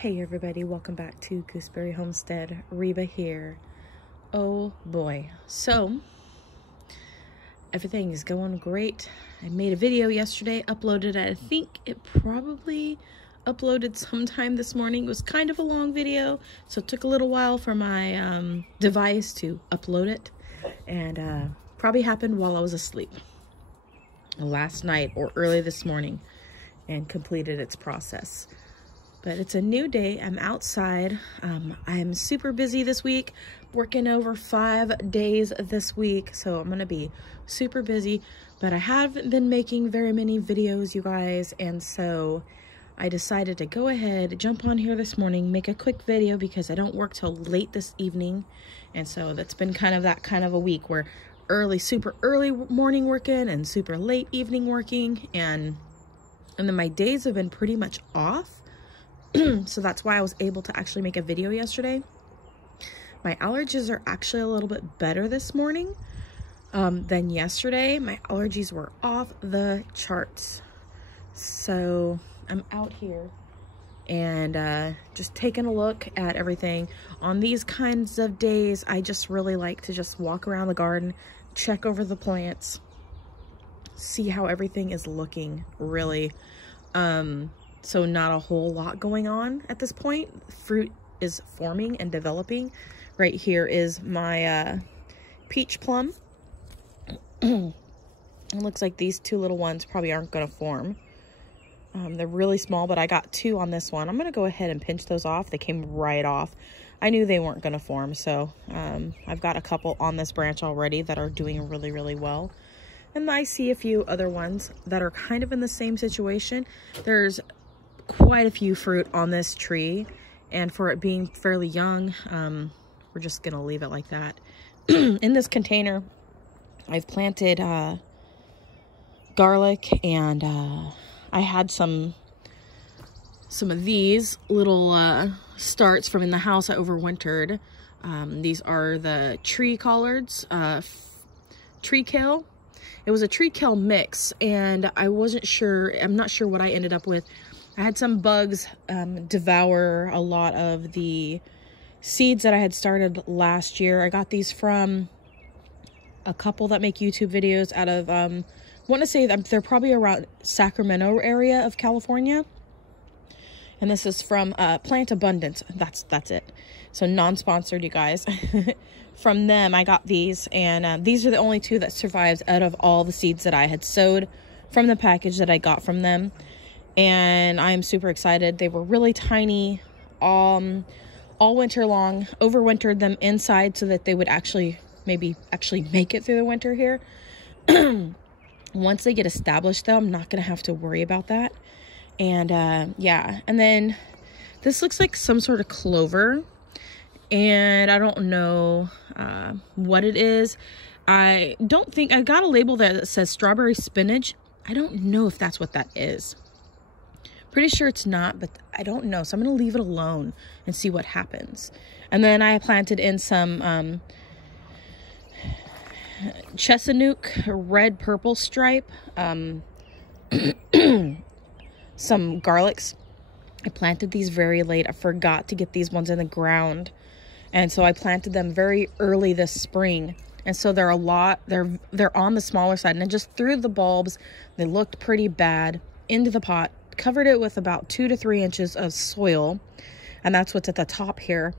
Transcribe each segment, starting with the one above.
Hey everybody, welcome back to Gooseberry Homestead. Reba here. Oh boy, so everything is going great. I made a video yesterday, uploaded it. I think it probably uploaded sometime this morning. It was kind of a long video, so it took a little while for my device to upload it, and probably happened while I was asleep last night or early this morning and completed its process. But it's a new day. I'm outside. I'm super busy this week, working over 5 days this week. So I'm gonna be super busy, but I haven't been making very many videos, you guys. And so I decided to go ahead, jump on here this morning, make a quick video because I don't work till late this evening. And so that's been kind of that kind of a week where super early morning working and super late evening working. And then my days have been pretty much off. So that's why I was able to actually make a video yesterday. My allergies are actually a little bit better this morning than yesterday. My allergies were off the charts. So I'm out here and just taking a look at everything. On these kinds of days, I just really like to just walk around the garden, check over the plants, see how everything is looking, really. So not a whole lot going on at this point. Fruit is forming and developing. Right here is my peach plum. It looks like these two little ones probably aren't going to form. They're really small, but I got 2 on this one. I'm going to go ahead and pinch those off. They came right off. I knew they weren't going to form, so I've got a couple on this branch already that are doing really, really well. And I see a few other ones that are kind of in the same situation. There's quite a few fruit on this tree, and for it being fairly young, we're just gonna leave it like that. In this container I've planted garlic, and I had some of these little starts from in the house I overwintered. These are the tree collards, tree kale. It was a tree kale mix, and I'm not sure what I ended up with. I had some bugs devour a lot of the seeds that I had started last year. I got these from a couple that make YouTube videos out of, I want to say that they're probably around Sacramento area of California. And this is from Plant Abundance. That's it. So non-sponsored, you guys. From them, I got these, and these are the only 2 that survived out of all the seeds that I had sowed from the package that I got from them. And I'm super excited. They were really tiny all winter long. Overwintered them inside so that they would maybe make it through the winter here. Once they get established, though, I'm not gonna have to worry about that. And yeah, and then this looks like some sort of clover, and I don't know what it is. I don't think I got a label that says strawberry spinach. I don't know if that's what that is. Pretty sure it's not, but I don't know. So I'm going to leave it alone and see what happens. And then I planted in some Chestnut red purple stripe, some garlics. I planted these very late. I forgot to get these ones in the ground. And so I planted them very early this spring. And so they're on the smaller side. And I just threw the bulbs. They looked pretty bad into the pot. Covered it with about 2 to 3 inches of soil, and that's what's at the top here.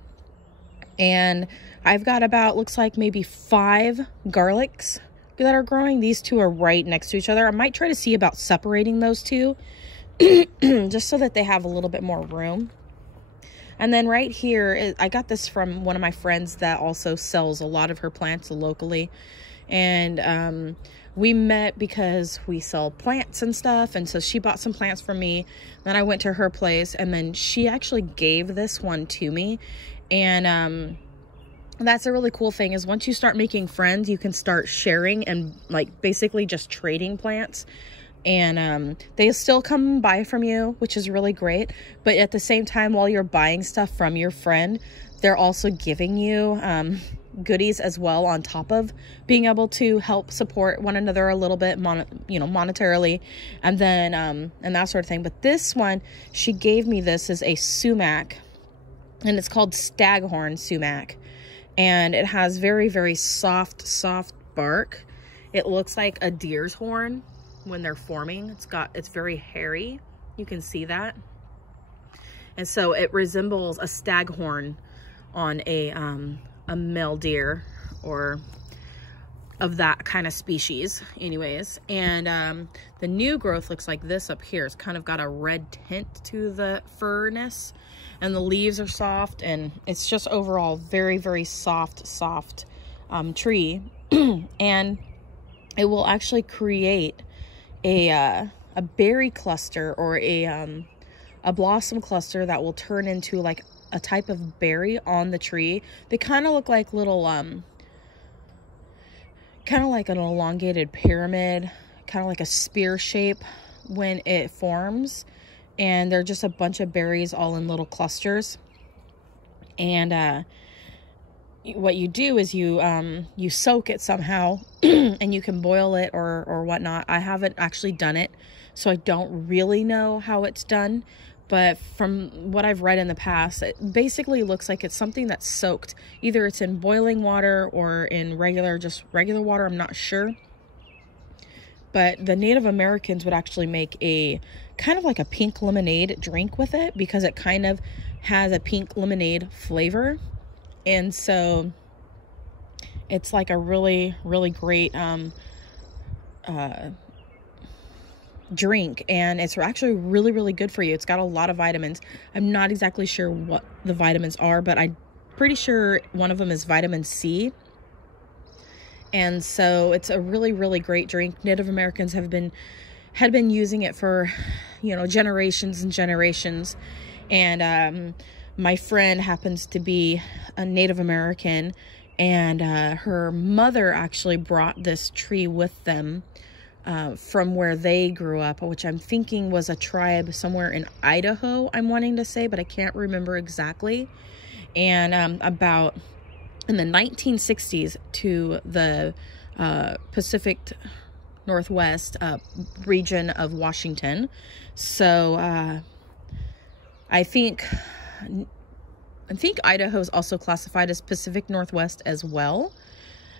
And I've got about, looks like maybe 5 garlics that are growing. These 2 are right next to each other. I might try to see about separating those 2 just so that they have a little bit more room. And then right here, I got this from one of my friends that also sells a lot of her plants locally. And we met because we sell plants and stuff, and so she bought some plants for me. Then I went to her place, and then she actually gave this one to me. And that's a really cool thing, is once you start making friends, you can start sharing and like basically just trading plants. And they still come buy from you, which is really great. But at the same time, while you're buying stuff from your friend, they're also giving you goodies as well, on top of being able to help support one another a little bit, monetarily, and then and that sort of thing. But this one, she gave me, this is a sumac, and it's called staghorn sumac, and it has very, very soft bark. It looks like a deer's horn when they're forming. It's very hairy. You can see that. And so it resembles a staghorn on a male deer, or of that kind of species anyways. And the new growth looks like this up here. It's kind of got a red tint to the furness, and the leaves are soft, and it's just overall very, very soft tree. And it will actually create a berry cluster, or a blossom cluster that will turn into like a type of berry on the tree. They kind of look like little kind of like an elongated pyramid, kind of like a spear shape when it forms, and they're just a bunch of berries all in little clusters. And what you do is you soak it somehow and you can boil it or whatnot. I haven't actually done it, so I don't really know how it's done. But from what I've read in the past, it basically looks like it's something that's soaked. Either it's in boiling water or in regular water. I'm not sure. But the Native Americans would actually make a kind of like a pink lemonade drink with it, because it kind of has a pink lemonade flavor. And so it's like a really, really great drink, and it's actually really, really good for you. It's got a lot of vitamins. I'm not exactly sure what the vitamins are, but I'm pretty sure one of them is vitamin C. And so it's a really, really great drink. Native Americans had been using it for, generations and generations. And my friend happens to be a Native American, and her mother actually brought this tree with them from where they grew up, which I'm thinking was a tribe somewhere in Idaho, I'm wanting to say, but I can't remember exactly. And about in the 1960s to the Pacific Northwest region of Washington. So I think Idaho is also classified as Pacific Northwest as well.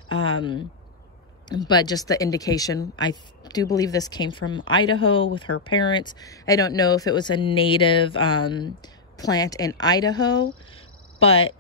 But just the indication, I do believe this came from Idaho with her parents. I don't know if it was a native plant in Idaho, but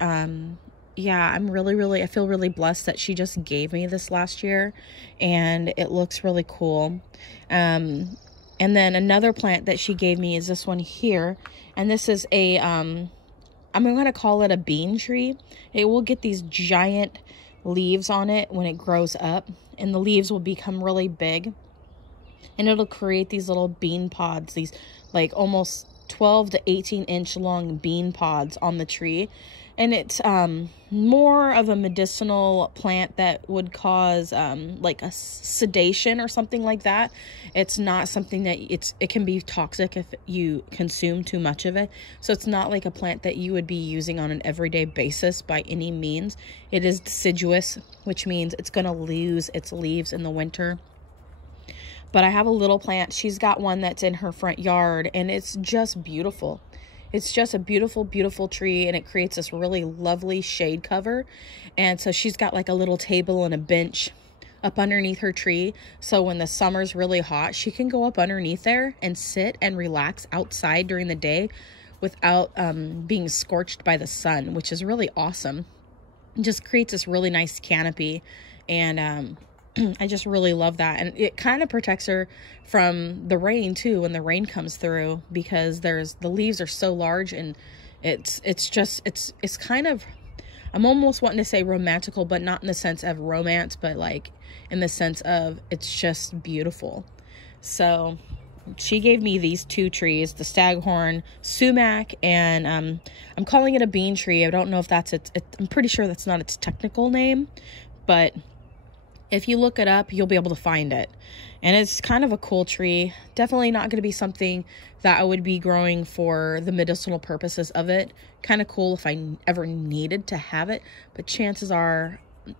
yeah, I feel really blessed that she just gave me this last year, and it looks really cool. And then another plant that she gave me is this one here, and this is a I'm going to call it a bean tree. It will get these giant leaves on it when it grows up, and the leaves will become really big, and it'll create these little bean pods, these like almost 12 to 18 inch long bean pods on the tree. And it's more of a medicinal plant that would cause like a sedation or something like that. It's not something that it can be toxic if you consume too much of it. So it's not like a plant that you would be using on an everyday basis by any means. It is deciduous, which means it's going to lose its leaves in the winter. But I have a little plant. She's got one that's in her front yard, and it's just beautiful. It's just a beautiful, beautiful tree, and it creates this really lovely shade cover. And so she's got like a little table and a bench up underneath her tree. So when the summer's really hot, she can go up underneath there and sit and relax outside during the day without being scorched by the sun, which is really awesome. It just creates this really nice canopy, and I just really love that. And it kind of protects her from the rain too when the rain comes through, because the leaves are so large, and it's kind of, I'm almost wanting to say romantical, but not in the sense of romance, but like in the sense of it's just beautiful. So she gave me these two trees, the staghorn sumac, and I'm calling it a bean tree. I don't know if that's I'm pretty sure that's not its technical name, but If you look it up, you'll be able to find it. And it's kind of a cool tree. Definitely not going to be something that I would be growing for the medicinal purposes of it. Kind of cool if I ever needed to have it, but chances are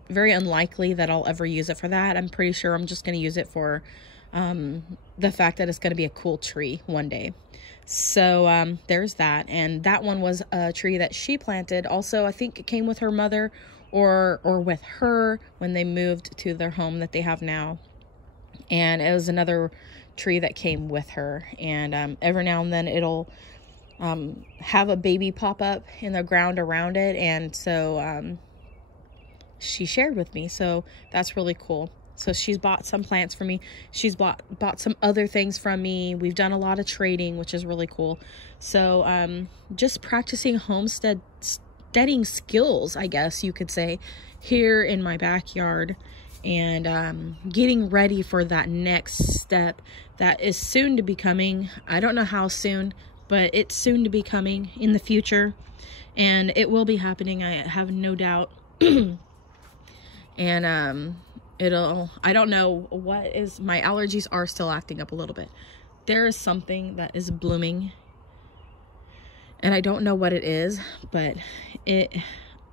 very unlikely that I'll ever use it for that. I'm pretty sure I'm just going to use it for the fact that it's going to be a cool tree one day. So there's that. And that one was a tree that she planted. Also, I think it came with her mother or with her when they moved to their home that they have now. And it was another tree that came with her. And every now and then it'll have a baby pop up in the ground around it. And so she shared with me. So that's really cool. So she's bought some plants for me. She's bought some other things from me. We've done a lot of trading, which is really cool. So just practicing homesteading skills, I guess you could say, here in my backyard, and getting ready for that next step that is soon to be coming. I don't know how soon, but it's soon to be coming in the future, and it will be happening, I have no doubt. And I don't know what is, my allergies are still acting up a little bit. There is something that is blooming, and I don't know what it is, but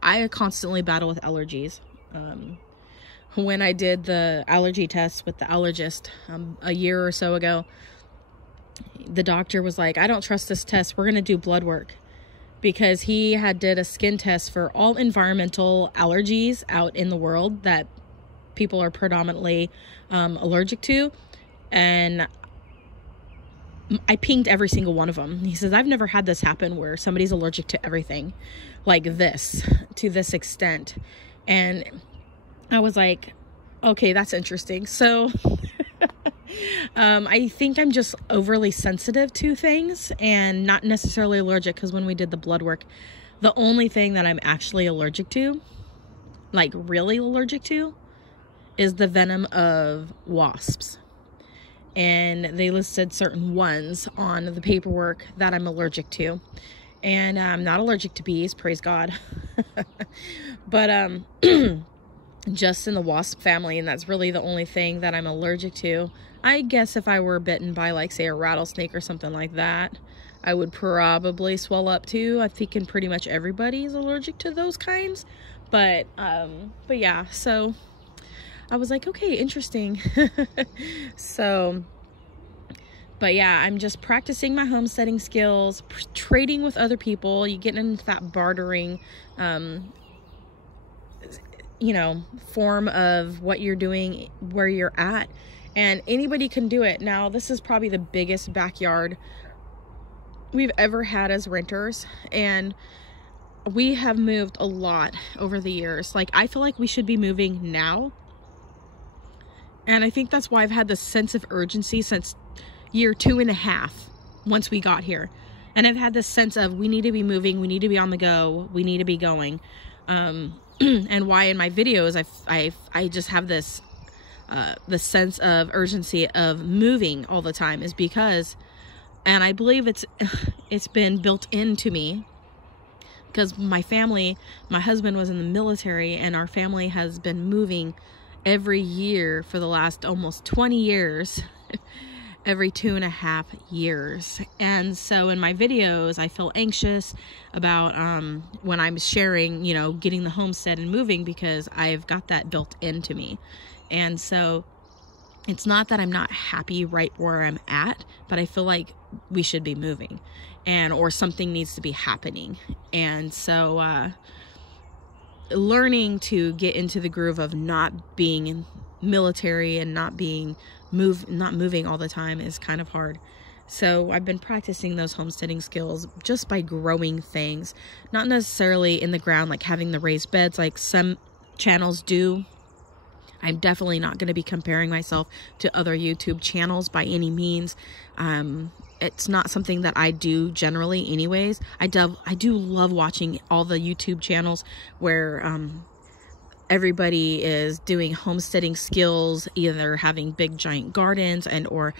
I constantly battle with allergies. When I did the allergy test with the allergist a year or so ago, the doctor was like, I don't trust this test. We're going to do blood work, because he did a skin test for all environmental allergies out in the world that people are predominantly allergic to. And I pinged every single one of them. He says, I've never had this happen where somebody's allergic to everything like this, to this extent. And I was like, okay, that's interesting. So I think I'm just overly sensitive to things and not necessarily allergic, because when we did the blood work, the only thing that I'm actually allergic to, like really allergic to, is the venom of wasps. And they listed certain ones on the paperwork that I'm allergic to. And I'm not allergic to bees, praise God. But just in the wasp family, and that's really the only thing that I'm allergic to. I guess if I were bitten by, like, say, a rattlesnake or something like that, I would probably swell up too. I'm thinking pretty much everybody is allergic to those kinds. But yeah, so I was like, okay, interesting. So, but yeah, I'm just practicing my homesteading skills, trading with other people. You get into that bartering, you know, form of what you're doing where you're at, and anybody can do it. Now, this is probably the biggest backyard we've ever had as renters, and we have moved a lot over the years. Like, I feel like we should be moving now, and I think that's why I've had this sense of urgency since year 2.5 once we got here. And I've had this sense of, we need to be moving, we need to be on the go, we need to be going. And why in my videos I just have this the sense of urgency of moving all the time is because, and I believe it's been built into me, because my family, my husband was in the military, and our family has been moving every year for the last almost 20 years. Every 2.5 years. And so in my videos, I feel anxious about when I'm sharing, you know, getting the homestead and moving, because I've got that built into me. And so it's not that I'm not happy right where I'm at, but I feel like we should be moving, and or something needs to be happening. And so learning to get into the groove of not being military and not moving all the time is kind of hard. So I've been practicing those homesteading skills just by growing things, not necessarily in the ground, like having the raised beds like some channels do. I'm definitely not going to be comparing myself to other YouTube channels by any means. It's not something that I do generally anyways. I do love watching all the YouTube channels where everybody is doing homesteading skills, either having big giant gardens or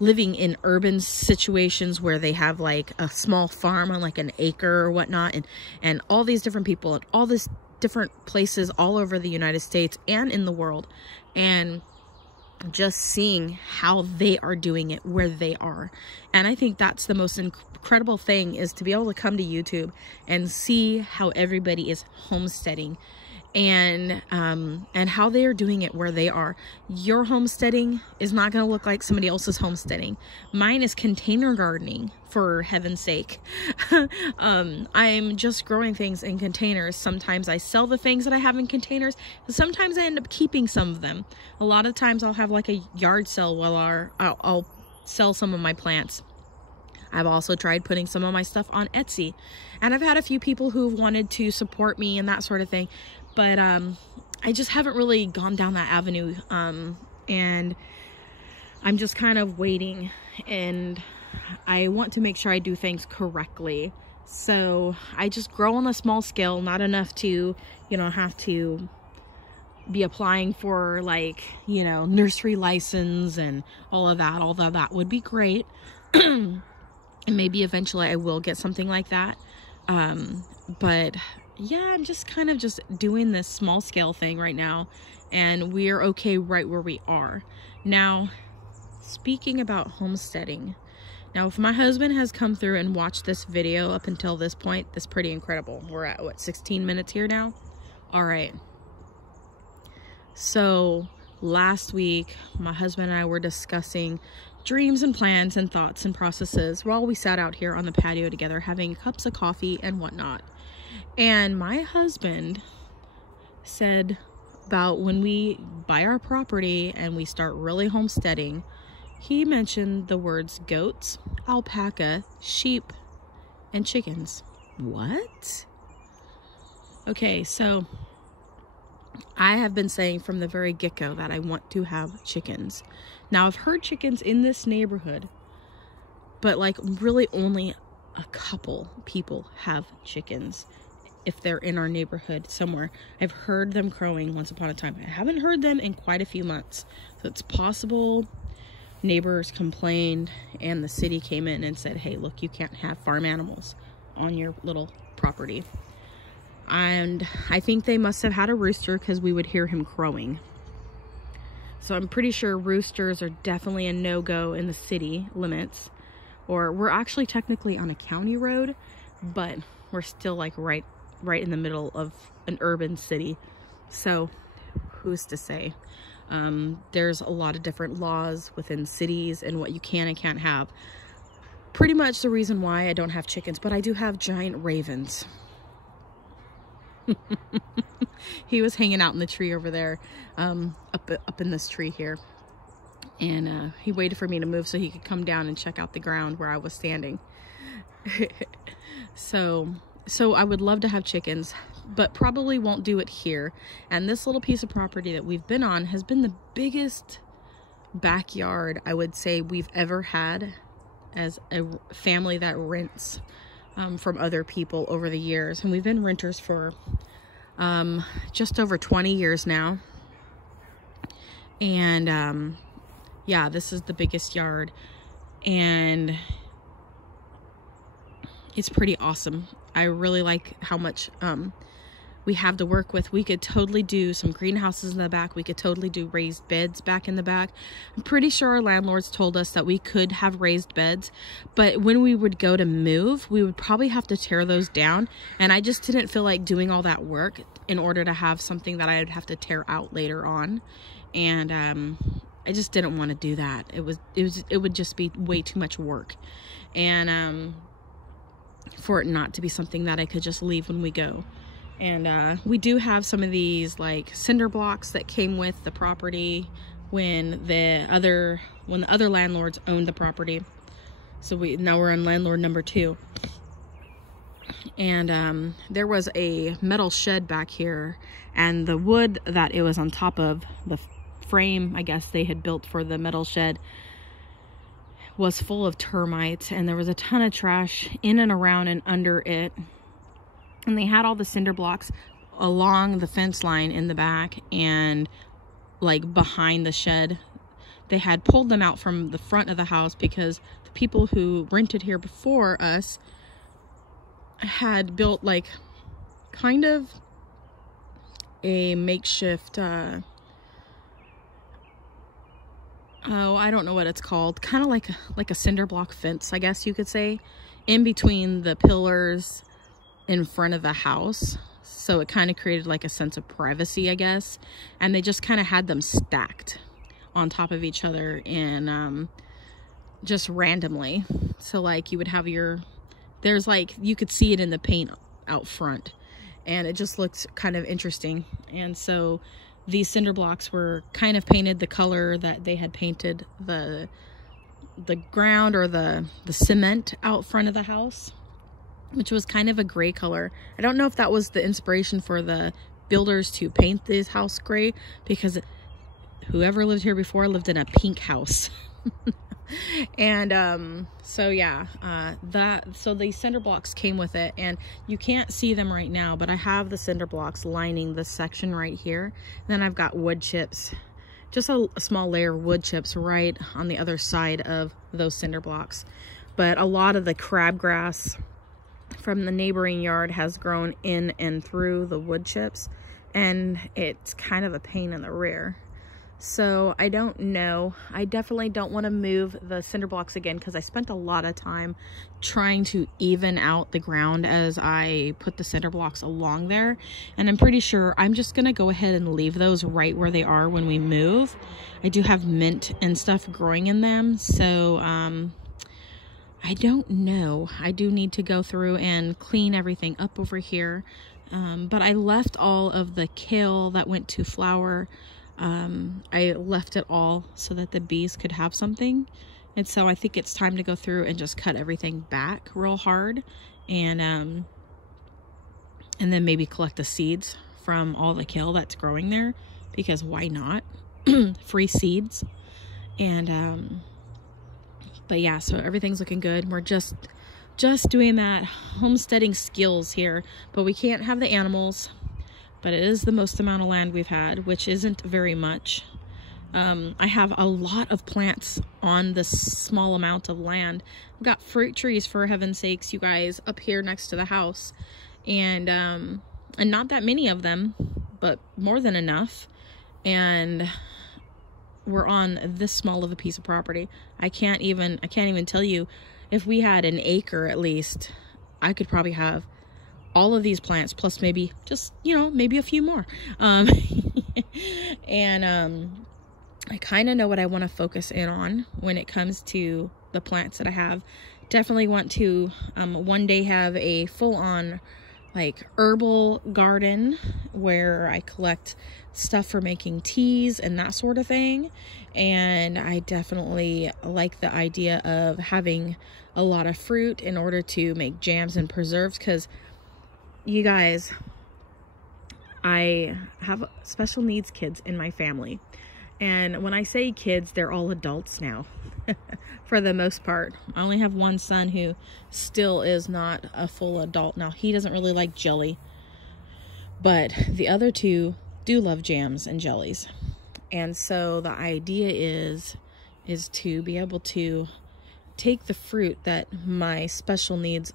living in urban situations where they have like a small farm on like an acre or whatnot, and all these different people and all this different places all over the United States and in the world, and just seeing how they are doing it where they are. And I think that's the most incredible thing, is to be able to come to YouTube and see how everybody is homesteading, and how they are doing it where they are. Your homesteading is not going to look like somebody else's homesteading. Mine is container gardening, for heaven's sake. I'm just growing things in containers. Sometimes I sell the things that I have in containers, and sometimes I end up keeping some of them. A lot of times I'll have like a yard sale while I'll sell some of my plants. I've also tried putting some of my stuff on Etsy, and I've had a few people who've wanted to support me and that sort of thing. But I just haven't really gone down that avenue, and I'm just kind of waiting, and I want to make sure I do things correctly. So I just grow on a small scale, not enough to, you know, have to be applying for, like, you know, nursery license and all of that. Although that would be great. And maybe eventually I will get something like that. But yeah, I'm just kind of just doing this small scale thing right now, and we're okay right where we are. Now, speaking about homesteading, now if my husband has come through and watched this video up until this point, that's pretty incredible. We're at, what, 16 minutes here now? All right. So last week, my husband and I were discussing dreams and plans and thoughts and processes while we sat out here on the patio together having cups of coffee and whatnot. And my husband said about when we buy our property and we start really homesteading, he mentioned the words goats, alpaca, sheep, and chickens. What? Okay, so I have been saying from the very get-go that I want to have chickens. Now, I've heard chickens in this neighborhood, but like really only a couple people have chickens. If they're in our neighborhood somewhere, I've heard them crowing once upon a time. I haven't heard them in quite a few months. So it's possible neighbors complained and the city came in and said, hey, look, you can't have farm animals on your little property. And I think they must have had a rooster, because we would hear him crowing. So I'm pretty sure roosters are definitely a no-go in the city limits. Or we're actually technically on a county road, but we're still like right in the middle of an urban city. So who's to say? There's a lot of different laws within cities and what you can and can't have. Pretty much the reason why I don't have chickens, but I do have giant ravens. He was hanging out in the tree over there, up in this tree here. And he waited for me to move so he could come down and check out the ground where I was standing. So I would love to have chickens, but probably won't do it here. And this little piece of property that we've been on has been the biggest backyard I would say we've ever had as a family that rents from other people over the years. And we've been renters for just over 20 years now. And yeah, this is the biggest yard, and it's pretty awesome. I really like how much we have to work with. We could totally do some greenhouses in the back. We could totally do raised beds back in the back. I'm pretty sure our landlords told us that we could have raised beds, but when we would go to move, we would probably have to tear those down, and I just didn't feel like doing all that work in order to have something that I'd have to tear out later on. And I just didn't want to do that. It would just be way too much work, and for it not to be something that I could just leave when we go. And we do have some of these like cinder blocks that came with the property when the other landlords owned the property. So now we're on landlord number 2. And there was a metal shed back here, and the wood that it was on top of, the frame I guess they had built for the metal shed, was full of termites, and there was a ton of trash in and around and under it. And they had all the cinder blocks along the fence line in the back and like behind the shed. They had pulled them out from the front of the house because the people who rented here before us had built like kind of a makeshift, oh, I don't know what it's called. Kind of like a cinder block fence, I guess you could say, in between the pillars in front of the house. So it kind of created like a sense of privacy, I guess. And they just kind of had them stacked on top of each other and just randomly. So like you would have there's like, you could see it in the paint out front, and it just looks kind of interesting. And so these cinder blocks were kind of painted the color that they had painted the ground or the cement out front of the house, which was kind of a gray color. I don't know if that was the inspiration for the builders to paint this house gray, because whoever lived here before lived in a pink house. And so yeah, so the cinder blocks came with it, and you can't see them right now, but I have the cinder blocks lining this section right here. And then I've got wood chips, just a small layer of wood chips right on the other side of those cinder blocks. But a lot of the crabgrass from the neighboring yard has grown in and through the wood chips, and it's kind of a pain in the rear. So I don't know. I definitely don't want to move the cinder blocks again, because I spent a lot of time trying to even out the ground as I put the cinder blocks along there. And I'm pretty sure I'm just going to go ahead and leave those right where they are when we move. I do have mint and stuff growing in them. So I don't know. I do need to go through and clean everything up over here. But I left all of the kale that went to flower. I left it all so that the bees could have something. And so I think it's time to go through and just cut everything back real hard, and then maybe collect the seeds from all the kale that's growing there, because why not? Free seeds. And but yeah, so everything's looking good. We're just doing that homesteading skills here, but we can't have the animals. But it is the most amount of land we've had, which isn't very much. I have a lot of plants on this small amount of land. I've got fruit trees, for heaven's sakes, you guys, up here next to the house. And not that many of them, but more than enough. And we're on this small of a piece of property. I can't even tell you, if we had an acre at least, I could probably have all of these plants, plus maybe just, maybe a few more. And I kind of know what I want to focus in on when it comes to the plants that I have. Definitely want to one day have a full-on like herbal garden where I collect stuff for making teas and that sort of thing. And I definitely like the idea of having a lot of fruit in order to make jams and preserves, because you guys, I have special needs kids in my family. And when I say kids, they're all adults now, for the most part. I only have one son who still is not a full adult. Now, he doesn't really like jelly, but the other two do love jams and jellies. And so the idea is to be able to take the fruit that my special needs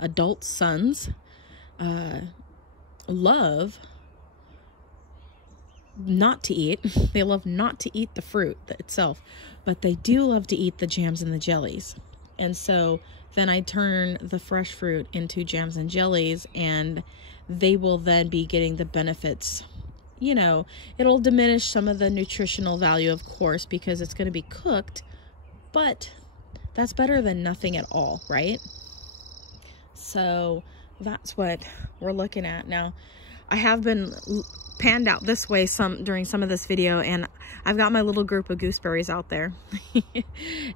adult sons love not to eat. They love not to eat the fruit itself, but they do love to eat the jams and the jellies. And so then I turn the fresh fruit into jams and jellies, and they will then be getting the benefits. It'll diminish some of the nutritional value, of course, because it's going to be cooked, but that's better than nothing at all, right? So that's what we're looking at now. I have been panned out this way during some of this video, and I've got my little group of gooseberries out there.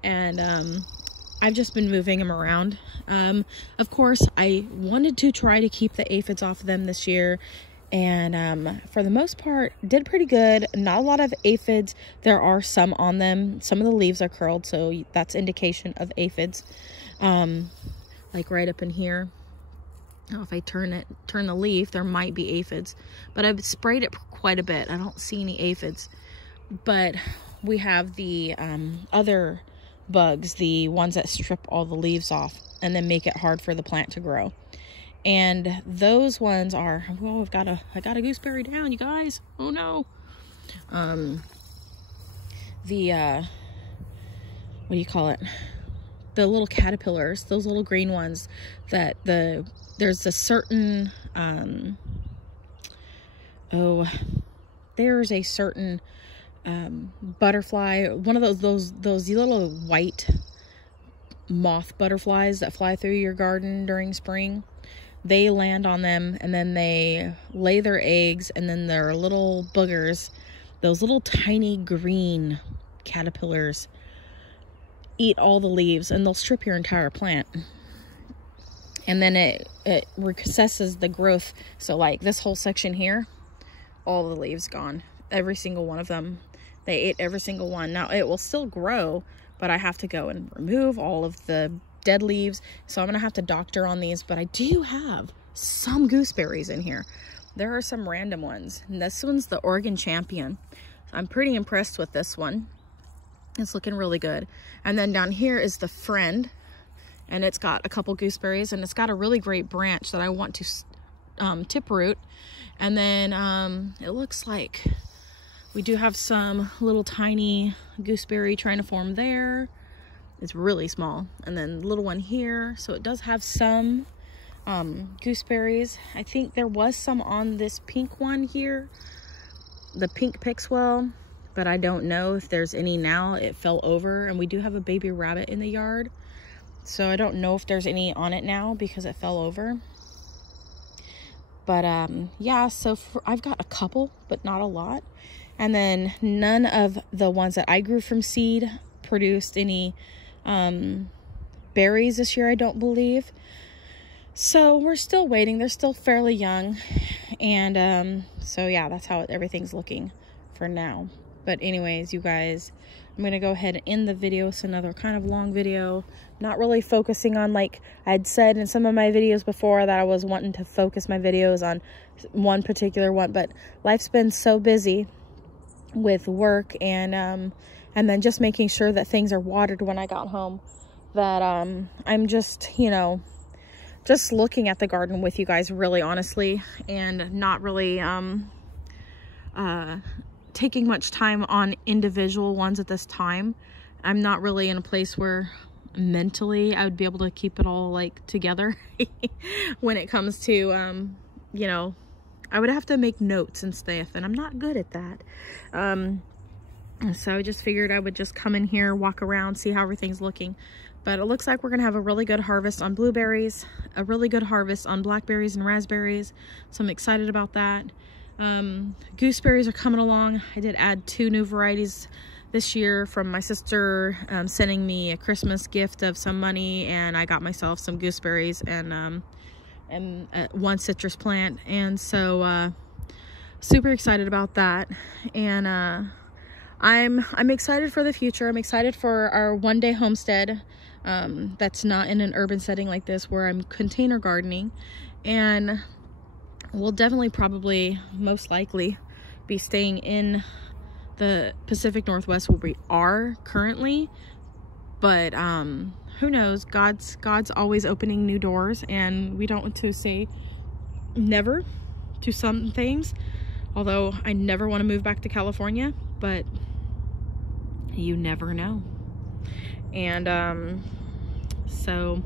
And I've just been moving them around. Of course, I wanted to try to keep the aphids off of them this year, and for the most part did pretty good. Not a lot of aphids. There are some on them. Some of the leaves are curled, so that's indication of aphids. Like right up in here. Now, if I turn the leaf, there might be aphids, but I've sprayed it quite a bit. I don't see any aphids, but we have the other bugs, the ones that strip all the leaves off and then make it hard for the plant to grow. And those ones are, oh, I got a gooseberry down, you guys. Oh no. What do you call it? The little caterpillars, those little green ones that there's a certain, there's a certain butterfly, one of those little white moth butterflies that fly through your garden during spring. They land on them and then they lay their eggs, and then their little boogers, those little tiny green caterpillars, eat all the leaves, and they'll strip your entire plant. And then it recesses the growth. So like this whole section here, all the leaves gone, every single one of them. They ate every single one. Now it will still grow, but I have to go and remove all of the dead leaves. So I'm gonna have to doctor on these, but I do have some gooseberries in here. There are some random ones, and this one's the Oregon Champion. I'm pretty impressed with this one. It's looking really good. And then down here is the Friend, and it's got a couple gooseberries, and it's got a really great branch that I want to tip root. And then it looks like we do have some little tiny gooseberry trying to form there. It's really small. And then the little one here. So it does have some gooseberries. I think there was some on this pink one here, the pink Pixwell, but I don't know if there's any now. It fell over, and we do have a baby rabbit in the yard. So I don't know if there's any on it now because it fell over. But yeah, so I've got a couple, but not a lot. And then none of the ones that I grew from seed produced any berries this year, I don't believe. So we're still waiting. They're still fairly young. And so yeah, that's how everything's looking for now. But anyways, you guys, I'm going to go ahead and end the video. It's another kind of long video. Not really focusing on, like I'd said in some of my videos before, that I was wanting to focus my videos on one particular one. But life's been so busy with work and then just making sure that things are watered when I got home, that I'm just, you know, just looking at the garden with you guys, really honestly, and not really taking much time on individual ones at this time. I'm not really in a place where mentally I would be able to keep it all like together when it comes to you know, I would have to make notes and stuff, and I'm not good at that. So I just figured I would just come in here, walk around, see how everything's looking. But it looks like we're gonna have a really good harvest on blueberries, a really good harvest on blackberries and raspberries. So I'm excited about that. Gooseberries are coming along. I did add 2 new varieties this year from my sister sending me a Christmas gift of some money, and I got myself some gooseberries and 1 citrus plant. And so super excited about that. And I'm excited for the future. I'm excited for our one-day homestead that's not in an urban setting like this, where I'm container gardening. And we'll definitely, probably, most likely be staying in the Pacific Northwest where we are currently. But who knows? God's always opening new doors, and we don't want to say never to some things. Although I never want to move back to California, but you never know. And so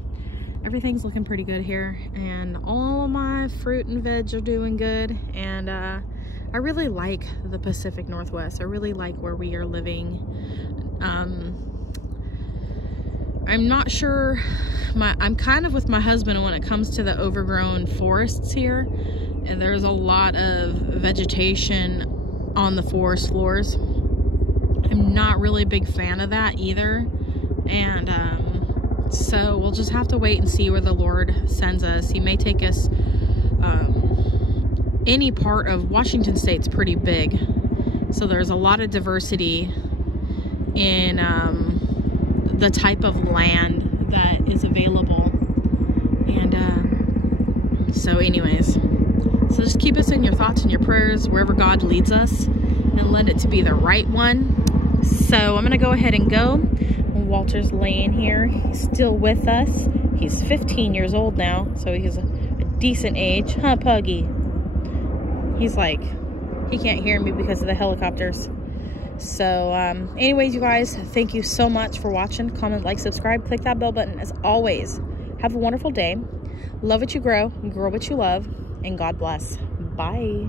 everything's looking pretty good here, and all of my fruit and veg are doing good. And I really like the Pacific Northwest. I really like where we are living. I'm not sure, I'm kind of with my husband when it comes to the overgrown forests here. And there's a lot of vegetation on the forest floors. I'm not really a big fan of that either. And so we'll just have to wait and see where the Lord sends us. He may take us, any part of Washington State's pretty big. So there's a lot of diversity in the type of land that is available. And so anyways, so just keep us in your thoughts and your prayers wherever God leads us, and let it to be the right one. So I'm gonna go ahead and go. Walter's laying here. He's still with us. He's 15 years old now, so he's a decent age. Huh, Puggy? He's like, he can't hear me because of the helicopters. So, anyways, you guys, thank you so much for watching. Comment, like, subscribe, click that bell button. As always, have a wonderful day. Love what you grow what you love, and God bless. Bye.